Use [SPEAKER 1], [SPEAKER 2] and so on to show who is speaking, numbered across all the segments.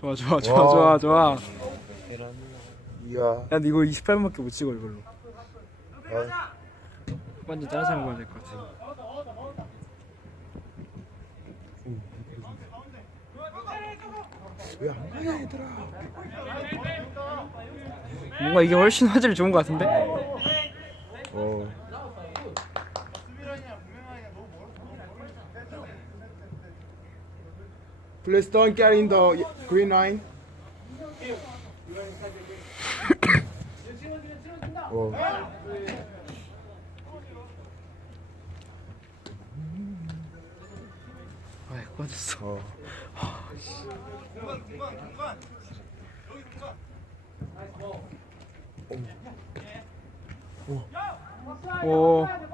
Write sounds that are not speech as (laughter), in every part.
[SPEAKER 1] 좋아 좋아 좋아 좋아 좋아
[SPEAKER 2] 이야.
[SPEAKER 1] 야 근데 이거 28분밖에 못 찍어 이걸로
[SPEAKER 2] 아,
[SPEAKER 1] 완전 다른 사람 보야 될 것 같아
[SPEAKER 2] 왜안 가냐 얘들아.
[SPEAKER 1] 뭔가 이게 훨씬 화질이 좋은 것 같은데?
[SPEAKER 2] 어. Please don't get in the green line. 어.
[SPEAKER 1] 아 꺼졌어
[SPEAKER 2] 어.
[SPEAKER 1] 오 까비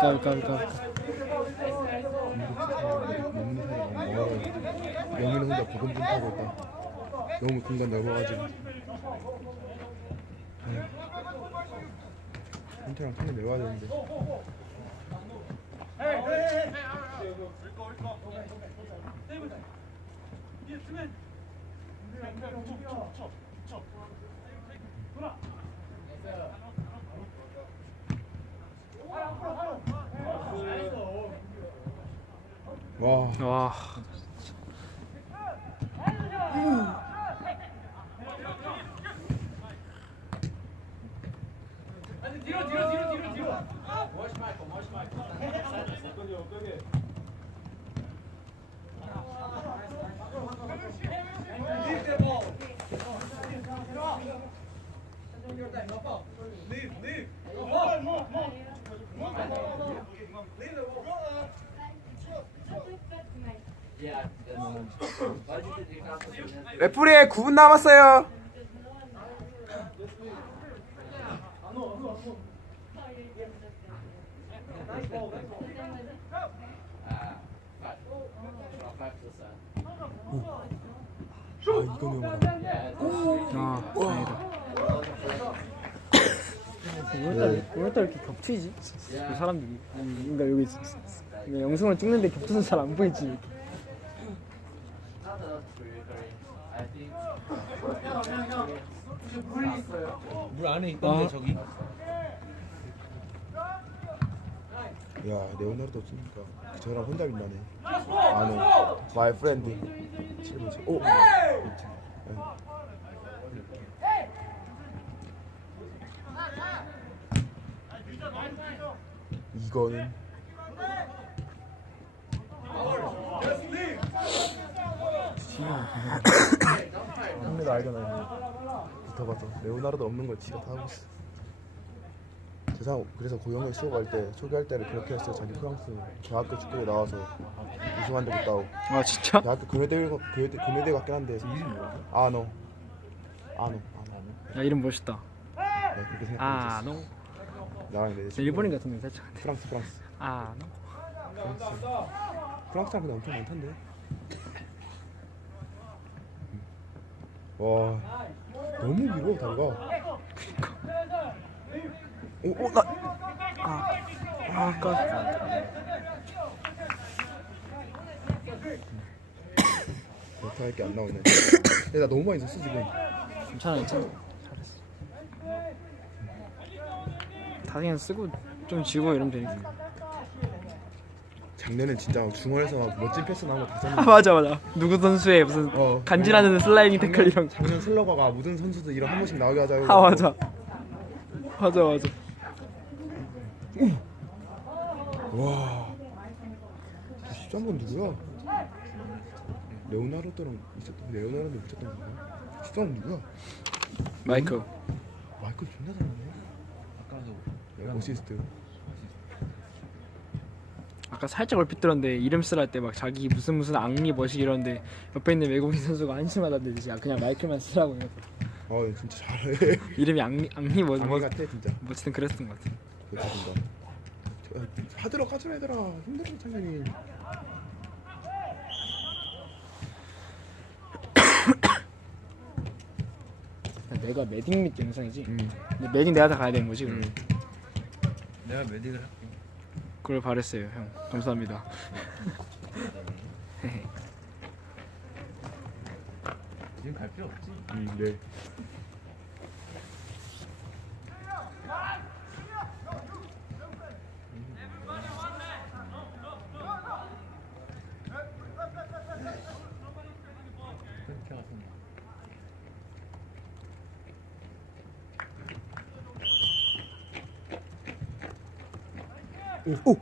[SPEAKER 1] 까비 까비 까비
[SPEAKER 2] 영민이 혼자 버금 좀 타고 있다. 너무 공간 넓어가지고. 한테랑 턴을 내와야 되는데. 와.
[SPEAKER 1] 와
[SPEAKER 2] 레프리에 9분 남았어요. 아 이건 위험하다.
[SPEAKER 1] 아, 다행이다. 오늘따라, 이렇게 겹치지? 그 사람들이. 음, 그러니까 여기 그러니까 영상을 찍는데 겹쳐서 잘 안 보이지.
[SPEAKER 3] 물 안에 있던데
[SPEAKER 1] 아.
[SPEAKER 3] 저기
[SPEAKER 2] 야 레오나르도 없으니까 저랑 혼자 빛나네. 아노 마이 프렌드. 7번 오. 이거는 (laughs) 형네도 알잖아요. 붙어봐서 레오나르도 없는 걸 지가 다 하고 있어. 세상 그래서 고영을 수업할 때 소개할 때를 그렇게 했어요. 자기 프랑스 대학교 축구에 나와서 우승한 적도 있다고.
[SPEAKER 1] 아, 진짜?
[SPEAKER 2] 대학교 금요대 금요대 금요대 같긴 한데. 아노 아노 아노.
[SPEAKER 1] 야, 이름 멋있다.
[SPEAKER 2] 네 그렇게 생각하고
[SPEAKER 1] 아,
[SPEAKER 2] 있었어.
[SPEAKER 1] 노.
[SPEAKER 2] 나랑
[SPEAKER 1] 내저 일본인 같은 데, 살짝.
[SPEAKER 2] 프랑스 프랑스
[SPEAKER 1] 아, 노.
[SPEAKER 2] 프랑스 프랑스 사람들 엄청 많던데. 와 너무 길어 다리가. 오, 오, 나
[SPEAKER 1] 아, 아, 아까.
[SPEAKER 2] 그렇게 할게 안 나오네. 근데 나 너무 많이 썼어 지금.
[SPEAKER 1] 괜찮아, 괜찮아. 잘했어. 다 그냥 쓰고 좀 지고 이러면 되니까.
[SPEAKER 2] 작년엔 진짜 중원에서 막 멋진 패스 나온 거다
[SPEAKER 1] 아,
[SPEAKER 2] 썼는데.
[SPEAKER 1] 맞아, 맞아. 누구 선수의 무슨
[SPEAKER 2] 어.
[SPEAKER 1] 간지나는 슬라이딩 태클 이런 거.
[SPEAKER 2] 작년 슬러거가 모든 선수들 이런 한 번씩 나오게 하자고.
[SPEAKER 1] 아, 맞아. 맞아, 맞아.
[SPEAKER 2] 와. 13번 누구야? 레오나르도랑 있었던 레오나르도 있었던 건가? 13번 누구야?
[SPEAKER 1] 마이클.
[SPEAKER 2] 마이클 존나 잘하네.
[SPEAKER 3] 아까도
[SPEAKER 2] 어시스트.
[SPEAKER 1] 아까 살짝 얼핏 들었는데 이름 쓰라 때 막 자기 무슨 무슨 악리 머시 이러는데 옆에 있는 외국인 선수가 한심하다는데 이제 그냥 마이클만 쓰라고 이러고
[SPEAKER 2] 아 진짜 잘해. (laughs)
[SPEAKER 1] 이름이 악리 악리 뭐
[SPEAKER 2] 장관
[SPEAKER 1] 뭐,
[SPEAKER 2] 같아 진짜.
[SPEAKER 1] 뭐 어쨌든 그랬던 것 같아.
[SPEAKER 2] 그렇습니다. 하들어 가자 얘들아. 힘들어 창현이. (coughs)
[SPEAKER 1] 내가 매딩 및 영상이지.
[SPEAKER 2] 음.
[SPEAKER 1] 근데 매딩 내가 다 가야 되는 거지. 그럼.
[SPEAKER 2] 음.
[SPEAKER 3] 내가 메딕을 할게.
[SPEAKER 1] 그걸 바랬어요, 형. 감사합니다.
[SPEAKER 3] 지금 갈 필요 없지.
[SPEAKER 2] 음, 네. 누가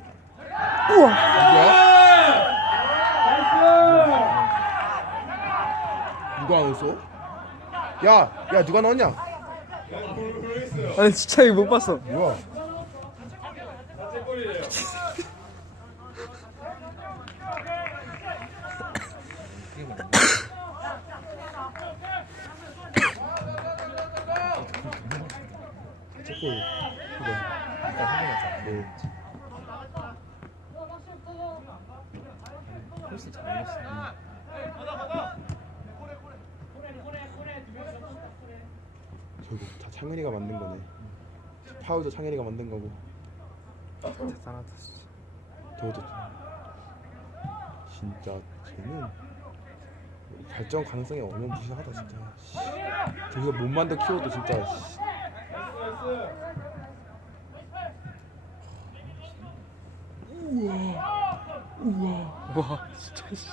[SPEAKER 2] 안 했어? 야, 야 누가 넣었냐?
[SPEAKER 1] 아니 진짜 이거 못 봤어.
[SPEAKER 2] 뭐야? 첫골 네.
[SPEAKER 3] 훨씬 잘 올렸어.
[SPEAKER 2] 결국 다 창현이가 만든 거네. 파우도 창현이가 만든 거고.
[SPEAKER 1] 대단하다 진짜.
[SPEAKER 2] 저도 진짜 쟤는 발전 가능성이 어마무시하다 진짜. 씨. 저기서 몸만 더 키워도 진짜. 씨.
[SPEAKER 1] 와 진짜. 씨.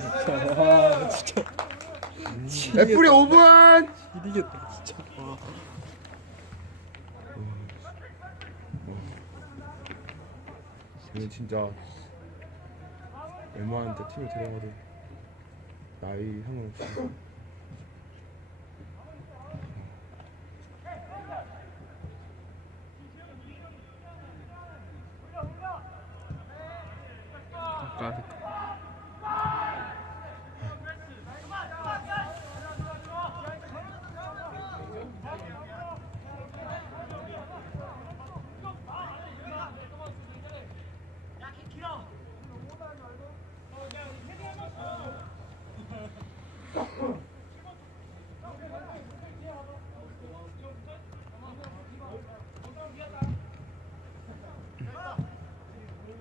[SPEAKER 1] 진짜 와 진짜
[SPEAKER 2] 애플이 5분.
[SPEAKER 1] 이기겠다 진짜. 와.
[SPEAKER 2] 쟤는 진짜 웬만한 데 팀에 들어가도 나이 상관없이.
[SPEAKER 1] 아까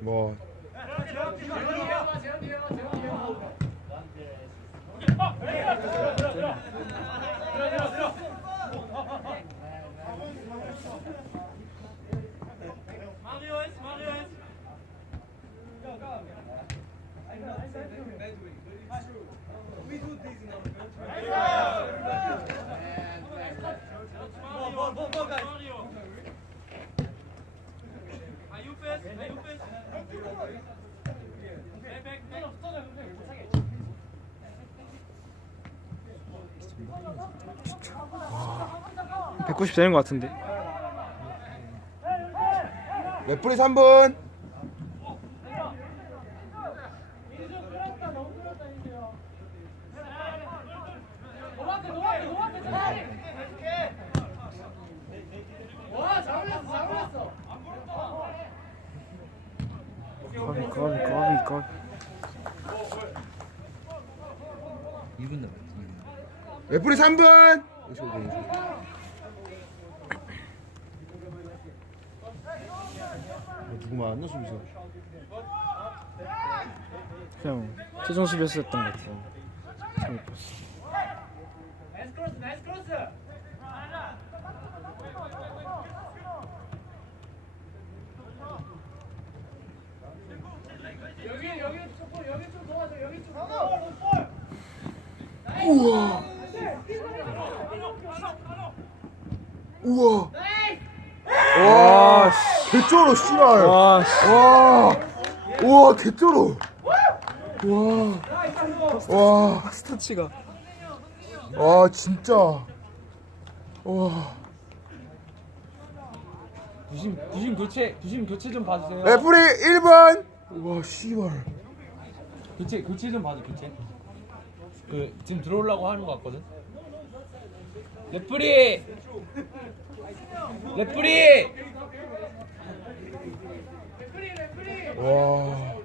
[SPEAKER 2] 뭐
[SPEAKER 1] 190 되는 것 같은데.
[SPEAKER 2] 애플이 3분.
[SPEAKER 1] 거비 거비 거비 거비.
[SPEAKER 3] 2분 남았지.
[SPEAKER 2] 애플이 3분. 누구 맞나 수비수?
[SPEAKER 1] 그냥 최종 수비였었던 것 같아. 참 예뻤어.
[SPEAKER 2] 우와.
[SPEAKER 1] 와 씨.
[SPEAKER 2] 개쩔어 씨발.
[SPEAKER 1] 와 씨.
[SPEAKER 2] 와. 우와 개쩔어. 와. 와.
[SPEAKER 1] 스타치가.
[SPEAKER 2] 와 진짜. 와.
[SPEAKER 3] 부심 부심 교체 부심 교체 좀 봐주세요.
[SPEAKER 2] 애플이 1번. 와 씨발.
[SPEAKER 3] 교체 교체 좀 봐줘 교체. 그 지금 들어오려고 하는 거 같거든. 레프리 레프리
[SPEAKER 2] 와.